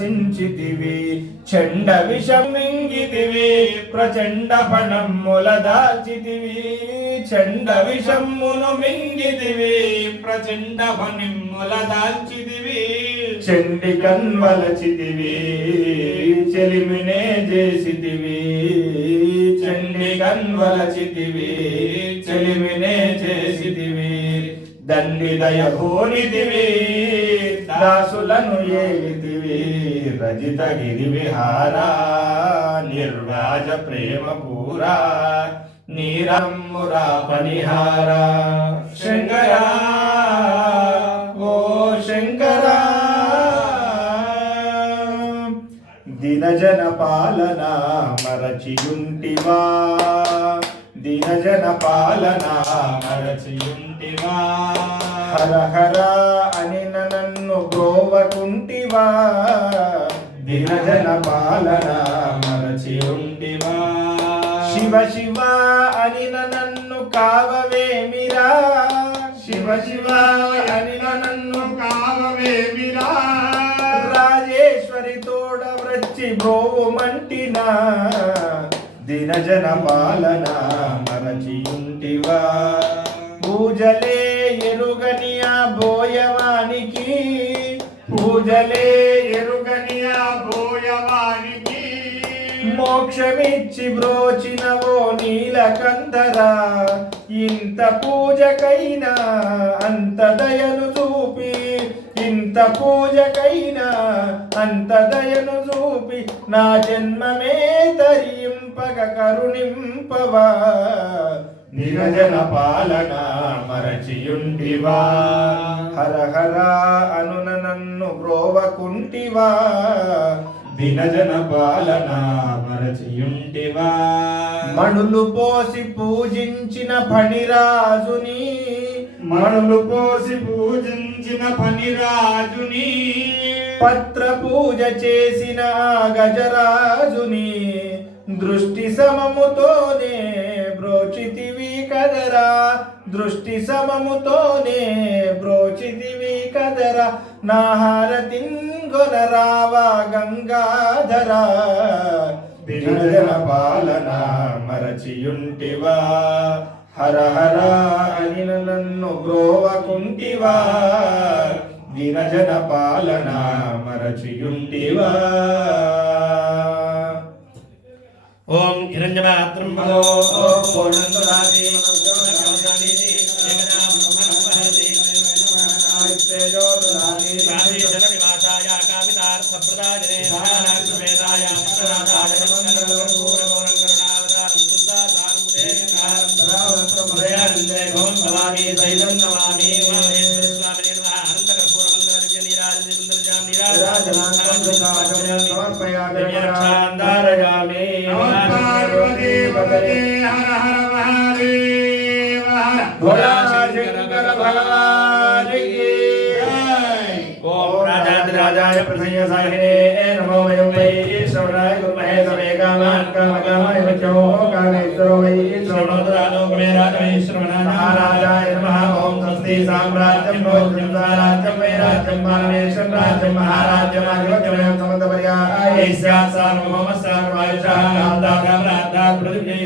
చించితివి చండ విషమింగితివి ప్రచండ పణమ్ముల దాచితివి చండ విషమ్మును మింగితివి. ప్రచండ పణిమ్ముల దాల్చితివి. చండి కన్వలచితివి. చెలిమినే చేసితివి. చండి కన్వలచితివి. చెలిమినే చేసితివి. దండి దయభూనిదివి దాసులను ఏలితివి రజిత గిరి విహార నిర్వాజ ప్రేమ పూర నీరమ్మురా పనిహార. శంకరా ఓ శంకరా. దినజన పాలన మరచియుంటివా? దినజన పాలన మరచియుంటివా హర హర అని నన్ను బ్రోవకుంటివా దినజన పాలన మరచియుంటివా శివ శివ అని నన్ను కావవేమిరా? శివ శివ అని నన్ను కావవేమిరా? రాజేశ్వరి తోడ వ్రచ్చి బ్రోవుమంటినా దినజన పాలన మరచియుంటివా? పూజలే ఎరుగని ఆ బోయవానికి పూజలే ఎరుగని ఆ బోయవానికి మోక్షమిచ్చి బ్రోచినవో నీలకందరా ఇంత పూజకైనా అంత దయను చూపి ఇంత పూజకైనా అంత దయను చూపి నా జన్మమే తరింపగ కరుణింపవా. నిరజన పాలన మరచియుండివా. హర హర అనున నన్ను బ్రోవకుంటివా దినజన పాలన మరచియుంటివా మణులు పోసి పూజించిన ఫణిరాజుని మరలు పోసి పూజించిన రాజుని పత్ర పూజ చేసిన గజరాజుని దృష్టి సమముతోనే బ్రోచితివి కదరా దృష్టి సమముతోనే బ్రోచితివి కదరా నా హారతింగొన రావా గంగాధరా. దినజన పాలన మరచియుంటివా హర హర అని నన్ను బ్రోవకుంటివా దినజన పాలన మరచియుంటివా ఓం హిరణ్యపాత్రం వదో పూర్ణందరాది సమర్పయామి हरे हर हर महादेव हर भोला शंकर भगवान की ओम राजात राजाय प्रसन्न साहिने नमो वयं ईश्वराय गुरुमहे समेकामान कामकामाय वचो कामेश्वरो वै ईश्वरोदरानो गुमेराजमेश्वरमना महाराजाय नमः। ओम तस्ति साम्राज्यं भोज्यं साराज्यं वै राज्यं मानवेशं राज्यं महाराज्यमाधिपत्यमेव समन्तपर्याय स्यात् सार्वभौमः सर्वायुषः।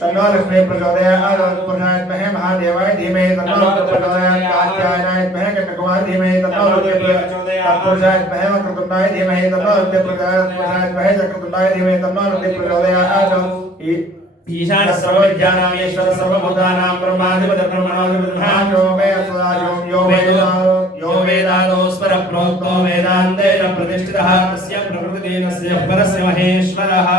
तन्नो प्रचोदयात् लक्ष्मी प्रचोदयात् पुरुषाय विद्महे महादेवाय धीमहि तन्नो रुद्र प्रचोदयात् कात्यायनाय विद्महे कन्याकुमारी धीमहि तन्नो रुद्र प्रचोदयात् पुरुषाय विद्महे वक्रतुण्डाय धीमहि तन्नो रुद्र प्रचोदयात् पुरुषाय विद्महे चक्रतुण्डाय धीमहि तन्नो रुद्र प्रचोदयात् ईशान सर्वज्ञानामीश्वर सर्वभूतानां ब्रह्माधिपति मे सदाशिवं यो वेदा यो वेदादोस्वर प्रोक्तो वेदान्तेन प्रतिष्ठितः तस्य प्रकृतितेन स्य परस्य महेश्वरः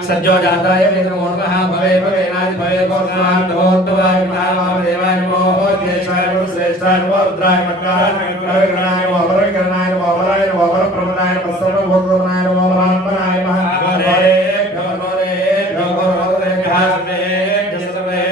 सज्जो जाताय विक्रमोन्मः भवे भवेनादि भवे भवतां भवत्वाय नामाम देवाय नमो देशाय नमो श्रेष्ठाय नमो रुद्राय मक्काराय नमो गणाय नमो भरगणाय नमो भराय नमो भरप्रभनाय नमो सर्वभूतनाय नमो ब्रह्मणाय महाभरे गमरे गमरे घासने जसवे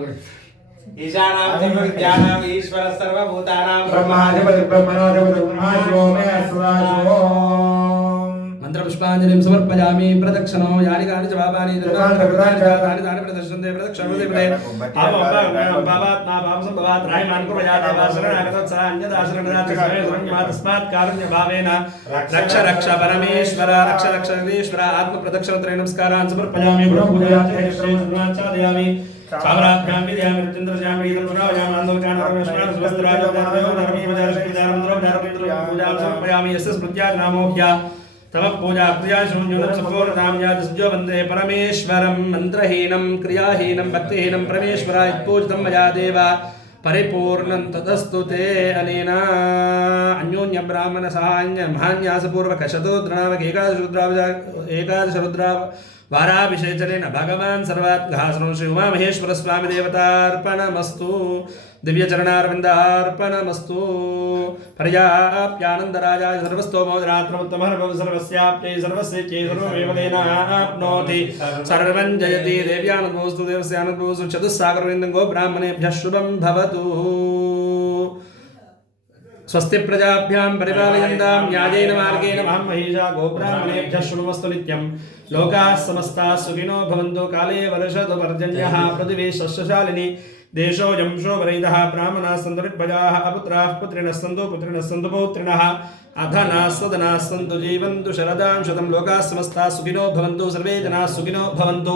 ईशानां विद्यानाम् ईश्वर सर्वभूतानां ब्रह्माधिपति ब्रह्मणोधिपति ब्रह्मा शिवो मे सदा शिवो मन्त्रपुष्पाञ्जलिं समर्पयामि प्रदक्षिणो यानि कानि च पापानि तानि तानि प्रदर्शन्ते प्रदक्षिणोदे प्रदे पापात्मा पापसम्भवात् रायमान् कुर्यात् शरणागतोत्साह अन्यदा शरणदात् तस्मात् कारुण्यभावेन रक्ष रक्ष परमेश्वर रक्ष रक्ष जगदीश्वर आत्मप्रदक्षिणत्रय नमस्कारान् समर्पयामि गुणपूजात् कामराभ्याम विद्याम रुचिन्द्रश्याम वीतं सुरावयाम आन्दोलकान् रमेश्वरान् सुभद्राजोगानवयो देव परिपूर्णं तदस्तु ते अनेना अन्योन्य ब्राह्मणसाहाय्य महान्यासपूर्वकशतोद्रणावक एकादशरुद्रावजा वाराभिषेचनेन भगवान् सर्वात्महासनं श्री उमामहेश्वरस्वामि देवतार्पणमस्तु दिव्यचरणारविन्दार्पणमस्तु। पर्याप्यानन्दराजाय सर्वस्तोमोदरात्रमुत्तमः भव सर्वस्याप्यै सर्वस्यैत्यै सर्वमेव तेनाप्नोति सर्वं जयति देव्यानन्दोस्तु देवस्यानन्दोस्तु चतुस्सागरविन्दं गो ब्राह्मणेभ्यः शुभं भवतु। స్వస్తి ప్రజాభ్యాం పరిపాలయంతాం న్యాయైన మార్గేణ మహం మహిషా గోబ్రాహ్మణేభ్య శృణువస్తు నిత్యం లోకా సమస్తాः సుఖినో భవంతో కాలే వర్షదు పర్జన్యः పృథివీ సస్యశాలిని शस्यशालिनी देशोऽयं शोभरहितः ब्राह्मणाः सन्तु निर्भयाः अपुत्राः पुत्रिणः सन्तु पुत्रिणः सन्तु पौत्रिणः अधनाः सदनाः सन्तु जीवन्तु शरदां शतं लोकाः समस्ताः सुखिनो भवन्तु सर्वे जनाः सुखिनो भवन्तु।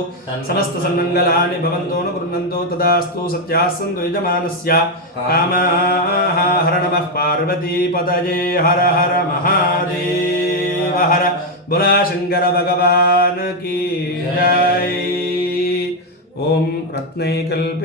समस्तसन्मङ्गलानि भवन्तु न कुर्वन्तु तदास्तु सत्याः सन्तु यजमानस्य। कामाः हर नमः पार्वतीपदये हर हर महादेव हर बुला शङ्कर भगवान् की जय। ॐ रत्नैकल्पे।